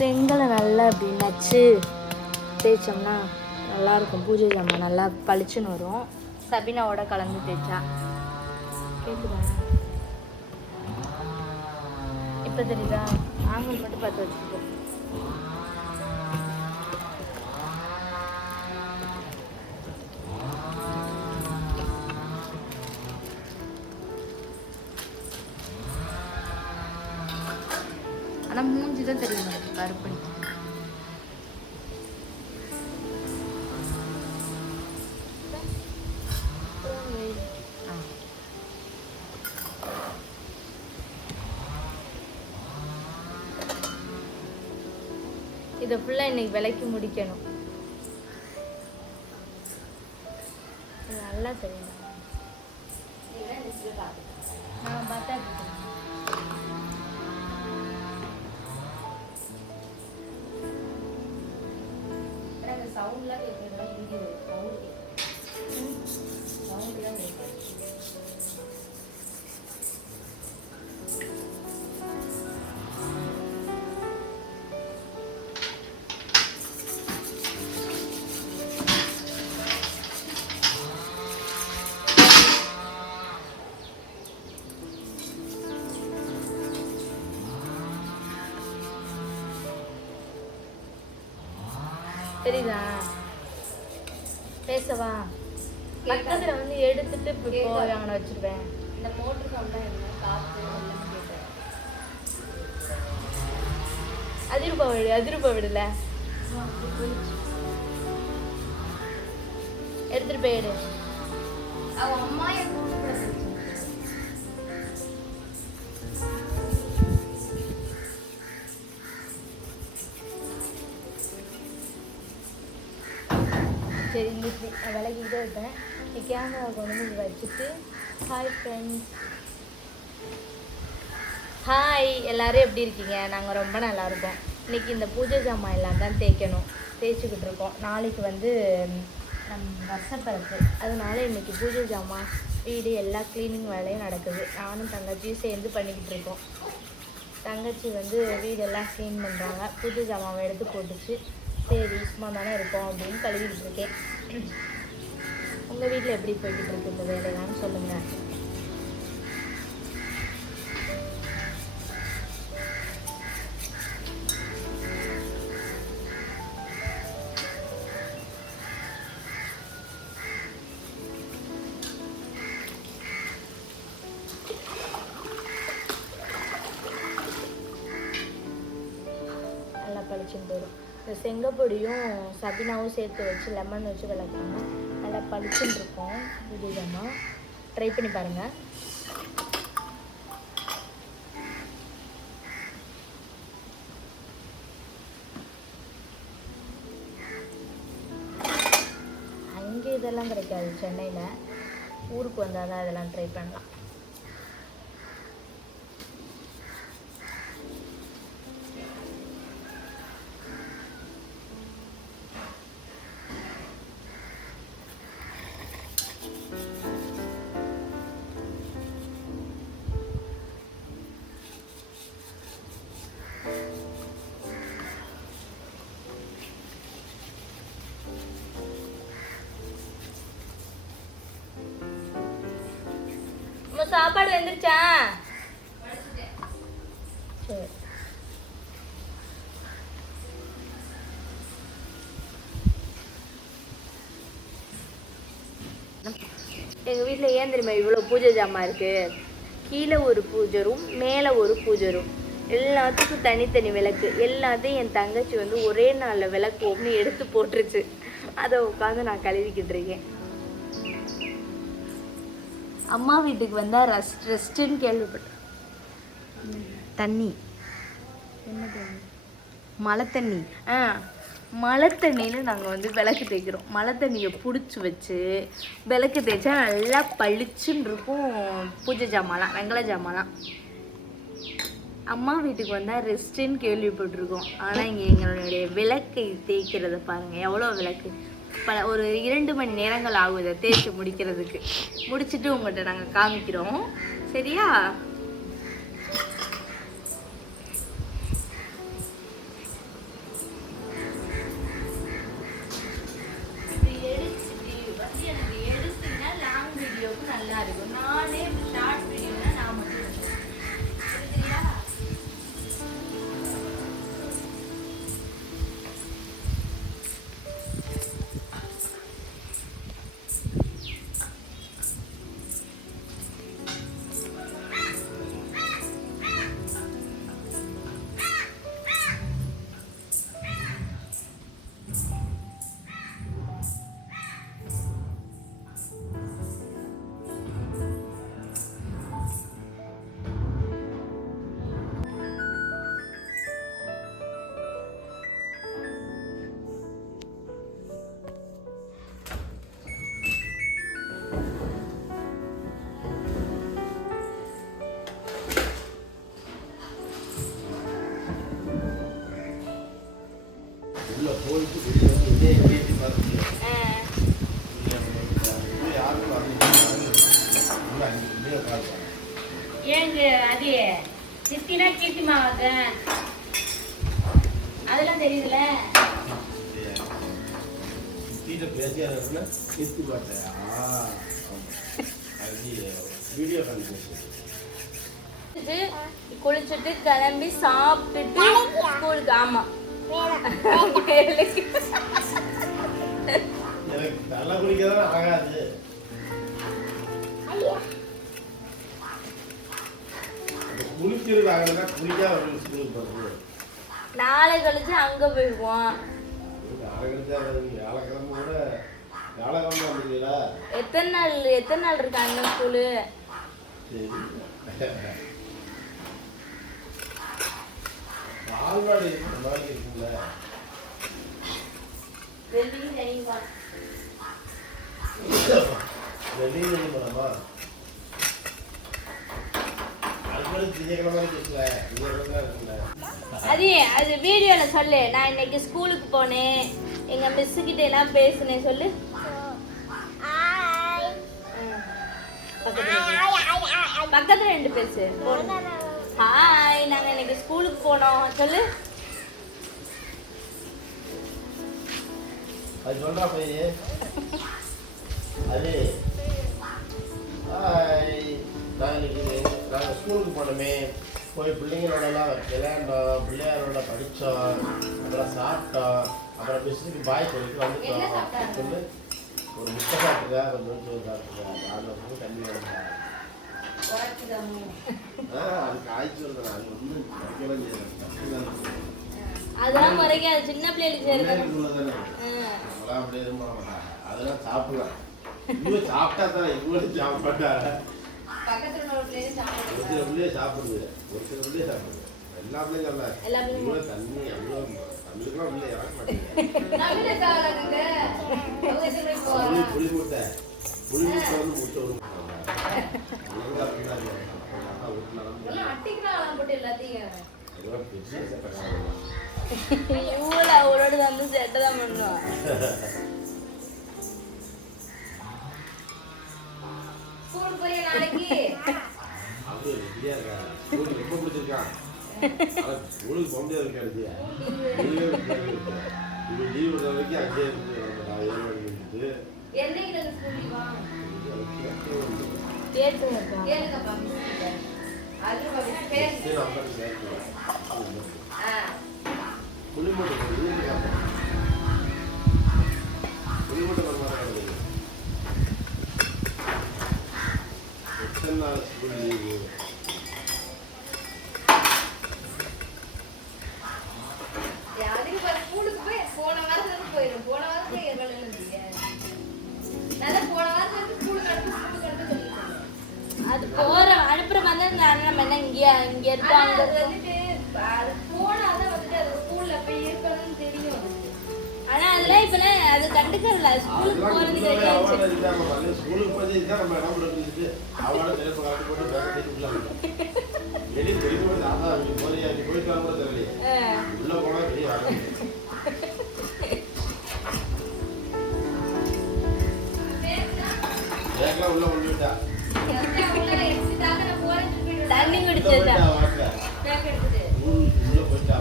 செங்கலை நல்லா அப்படி நச்சு தேய்ச்சோம்னா நல்லாயிருக்கும். பூஜை ஜாமான் நல்லா பளிச்சுன்னு வரும். சபினாவோட கலந்து தேய்ச்சா. கேட்குதா? இப்போ தெரியுதா? ஆங்கிள் மட்டும் பார்த்து வச்சுக்கோ. ஆனால் மூஞ்சி தான் தெரியும் எனக்கு கருப்பணி. இதை ஃபுல்லாக இன்னைக்கு விலைக்கு முடிக்கணும். நல்லா தெரியும். நான் பார்த்தா சவுண்ட்லாம் கேட்குறதா? வீடியோ சவுண்ட்லாம் கேட்குது. தெரியுதா? பேசவா? பக்கத்துல வந்து எடுத்துட்டு போய் அங்கே வச்சிருவேன். இந்த மோட்டர் சவுண்டா என்ன காற்று கேட்டேன். அதிருப்பா விடல எடுத்துட்டு போயிடு. அவன் அம்மா என் சரி இன்னைக்கு விலகிக்கிட்டே இருப்பேன். கேமரா கொண்டு வந்து வச்சுட்டு ஹாய் ஃப்ரெண்ட்ஸ், ஹாய் எல்லோரும் எப்படி இருக்கீங்க? நாங்கள் ரொம்ப நல்லா இருக்கோம். இன்றைக்கி இந்த பூஜை ஜாமான் எல்லாம் தான் தேய்க்கணும், தேய்ச்சிக்கிட்டு இருக்கோம். நாளைக்கு வந்து வருஷப்பிறப்பு, அதனால இன்றைக்கி பூஜை ஜாமான் வீடு எல்லா க்ளீனிங் வேலையும் நடக்குது. நானும் தங்கச்சியும் சேர்ந்து பண்ணிக்கிட்டு இருக்கோம். தங்கச்சி வந்து வீடெல்லாம் க்ளீன் பண்ணுறாங்க. பூஜை ஜாமாவை எடுத்து போட்டுச்சு. சரி சும்மா தானே இருக்கோம் அப்படின்னு கழுவிக்கிட்டு இருக்கேன். உங்கள் வீட்டில் எப்படி போய்கிட்டு இருக்கு இந்த வேலையான்னு சொல்லுங்கள். நல்லா பளிச்சுன்னு போயிடும். இந்த செங்கப்பொடியும் சபினாவும் சேர்த்து வச்சு லெமன் வச்சு விளக்கணும். நல்லா பளிச்சுன்னு இருக்கும். விதமாக ட்ரை பண்ணி பாருங்கள். அங்கே இதெல்லாம் கிடைக்காது. சென்னையில் ஊருக்கு வந்தால் தான் இதெல்லாம் ட்ரை பண்ணலாம். சாப்பாடு வந்துருச்சா? சரி. எங்கள் வீட்டில் ஏன் தெரியுமா இவ்வளோ பூஜை ஜாமான் இருக்குது? கீழே ஒரு பூஜை ரூம், மேலே ஒரு பூஜை ரூம், எல்லாத்துக்கும் தனித்தனி விளக்கு. எல்லாத்தையும் என் தங்கச்சி வந்து ஒரே நாளில் விளக்கு ஒன்று எடுத்து போட்டுருச்சு. அதை உட்காந்து நான் கழுவிக்கிட்டு இருக்கேன். அம்மா வீட்டுக்கு வந்தால் ரெஸ்ட்டுன்னு கேள்விப்பட்டேன். தண்ணி என்ன தண்ணி? மழை தண்ணி. மழை தண்ணியில் நாங்கள் வந்து விளக்கு தேய்க்கிறோம். மழை தண்ணியை பிடிச்சி வச்சு விளக்கு தேய்ச்சா நல்லா பளிச்சுன்னு இருக்கும். பூஜை ஜாமான்லாம், வெங்கல ஜாமான்லாம். அம்மா வீட்டுக்கு வந்தால் ரெஸ்ட்டுன்னு கேள்விப்பட்டிருக்கோம். ஆனால் இங்கே எங்களுடைய விளக்கை தேய்க்கிறத பாருங்கள், எவ்வளோ விளக்கு. ஒரு 2 மணி நேரங்கள் ஆகுது தேய்ச்சி முடிக்கிறதுக்கு. முடிச்சுட்டு உங்கள்கிட்ட நாங்கள் காமிக்கிறோம், சரியா? தெரியுமா உனக்கு? அதெல்லாம் தெரியுதுல. கீழே பேசியாருன்னா கித்து பாட்டையா வீடியோ கான்ஃபரன்ஸ் குளிச்சுட்டு கிளம்பி சாப்பிட்டுட்டு ஸ்கூலுக்கு. ஆமா எனக்கு நல்லா குடிக்கதான் ஆகாது. குளிக்கிறது ஆகலன்னா குளிக்காத ஸ்கூலுக்கு போகிறது. நாளை கழிச்சு அங்க போயிடுவோம். எத்தனை நாள் இருக்காங்க ஸ்கூலு? அது வீடியோல சொல்லு. நான் இன்னைக்கு ஸ்கூலுக்கு போனேன், எங்க மிஸ் கிட்ட எல்லாம் பேசினேன் சொல்லு. பக்கத்துல 2 பேசு. ஹாய், நாங்க இன்னைக்கு ஸ்கூலுக்கு போனோம் சொல்லு. அது சொல்றா பையே. அது ஹாய், நாங்கள் ஸ்கூலுக்கு போனோமே, போய் பிள்ளைங்களோடலாம் விளையாண்டோம், பிள்ளையாரோட படித்தோம், அப்புறம் சாப்பிட்டோம், அப்புறம் மிஸ்ஸுக்கு பாய் சொல்லிட்டு வந்துட்டோம் சொல்லு. ஒரு முட்டை சாப்பிட்டுதா, கொஞ்சம் சோறு சாப்பிட்டுதா, நாங்கள் தண்ணி வேணுமா? அது காய்ச்சி வருது. அது ஒன்றும் வைக்கலாம் செய்யலாம். அதெல்லாம் முறைக்காது, சின்ன பிள்ளைகளுக்கு நம்மளாம் அப்படியே இருக்க அதெல்லாம் சாப்பிடலாம். இவங்க சாப்பிட்டா தான் இவங்களும் சாப்பிட்டா. ஒரு சில பிள்ளையே சாப்பிடுது, ஒரு சில பிள்ளையே சாப்பிடுது. எல்லா பிள்ளைங்க இவ்வளோ தண்ணி எவ்வளோ தமிழுக்குலாம் பிள்ளை இறக்க மாட்டேங்குது. புளி முட்டை வந்து முட்டை வரும். அவளோட வந்து செட்டை தான் பண்ணுவான். ரொம்ப பிடிச்சிருக்கான். ஸ்கூலுக்கு போக முடியாது கிடையாது. லீவ் விடுற வரைக்கும் அங்கே இருந்து அது போற அனுப்புற மாதிரி நம்ம என்ன இங்க இருக்காங்க வந்துட்டு போனாதான் வந்துட்டு அது ஸ்கூல்ல போய் இருக்கணும்னு தெரியும். ஆனா அதெல்லாம் இப்ப அது கண்டுக்கல. ஸ்கூலுக்கு போறது கிடையாது. ஸ்கூலுக்கு போய் தான் நம்ம இடம் கொடுத்துட்டு அவளோட தெளிப்பு காட்டி போட்டு பேக் எடுத்துக்கலாம். வெளிய தெரியும் ஆனா நீ போறியா நீ போய் காண கூட தெரியல. உள்ள போனா வெளிய வர. பேக்ல உள்ள வந்துட்டா. தண்ணி குடிச்சதா பேக் எடுத்துட்டு உள்ள போய்ட்டா.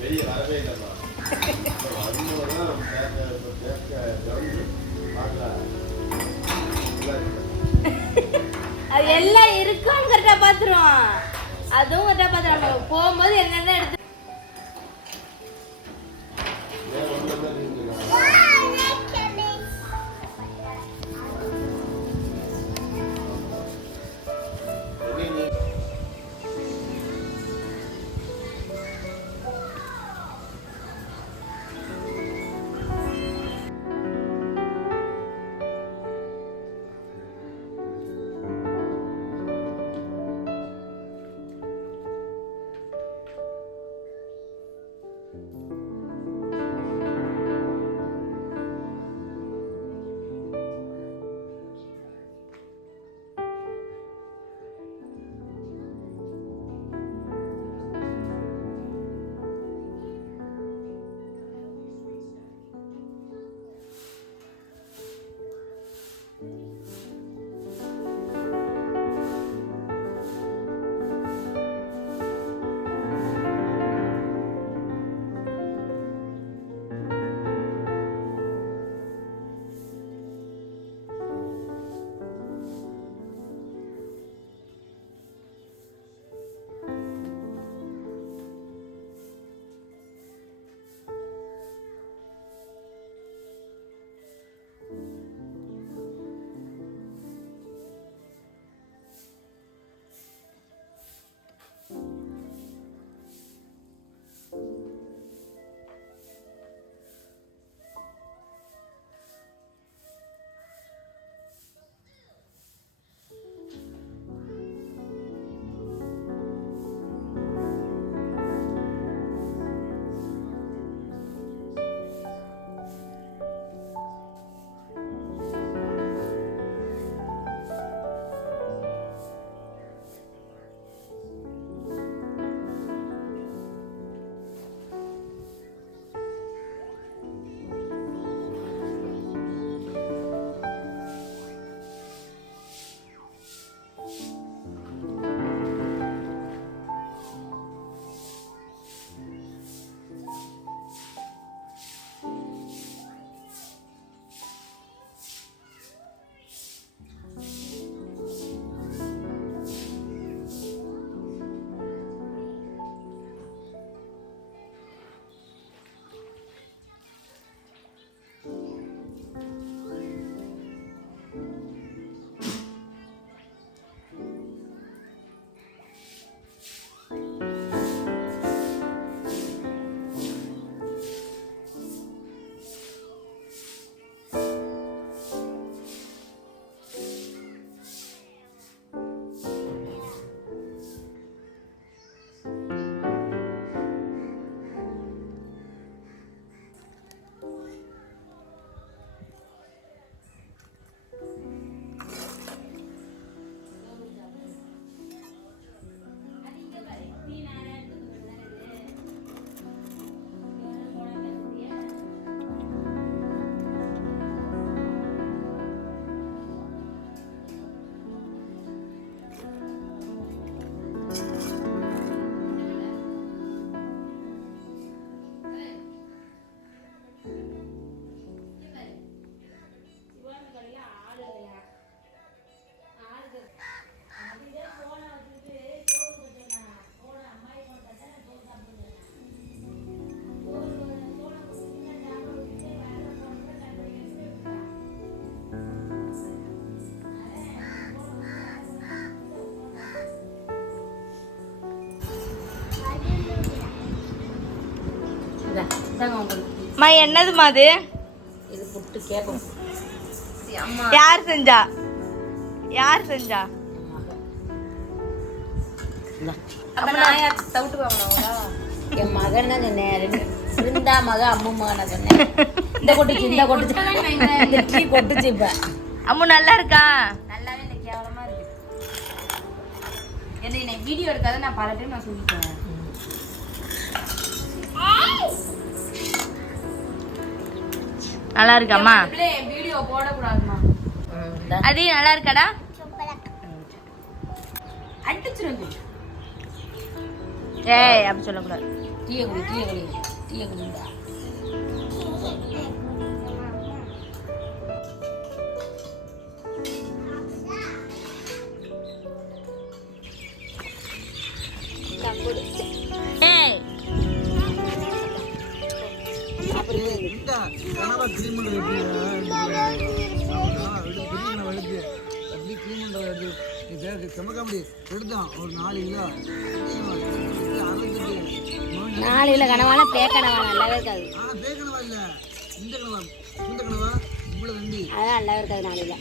வெளிய வரவே இல்லமா. அது எல்லாம் இருக்கான்னு கரெக்டா பாத்துருவோம். அதுவும் கரெக்டா பாத்துருவோம். போகும்போது என்னென்ன எடுத்து மா என்னதுமா அது? இது புட்டு கேப்பம். யார் செஞ்சா? யார் செஞ்சா? என் மகன் தான் சொன்னேன். இருந்தா மக அம்மு மகனை சொன்னேன். இந்த கொட்டுச்சு இந்த டீ கொட்டுச்சு. இப்ப அம்மு நல்லா இருக்கா? நல்லாவே இல்லை, கேவலமா இருக்கு. என்ன வீடியோ எடுக்காத நான் பல டைம் நான் சொல்லிட்டேன். நல்லா இருக்காம்மா? வீடியோ போடக்கூடாதுமா. அது நல்லா இருக்காடா? அடிச்சிருங்க. ஏய் அப்படி சொல்லக்கூடாது. டீயை குடிடா. ஏய் நாலு கிலோ கனவால பேக்கனவா நல்லாவே இருக்காது. அதான் நல்லாவே இருக்காது 4 கிலோ.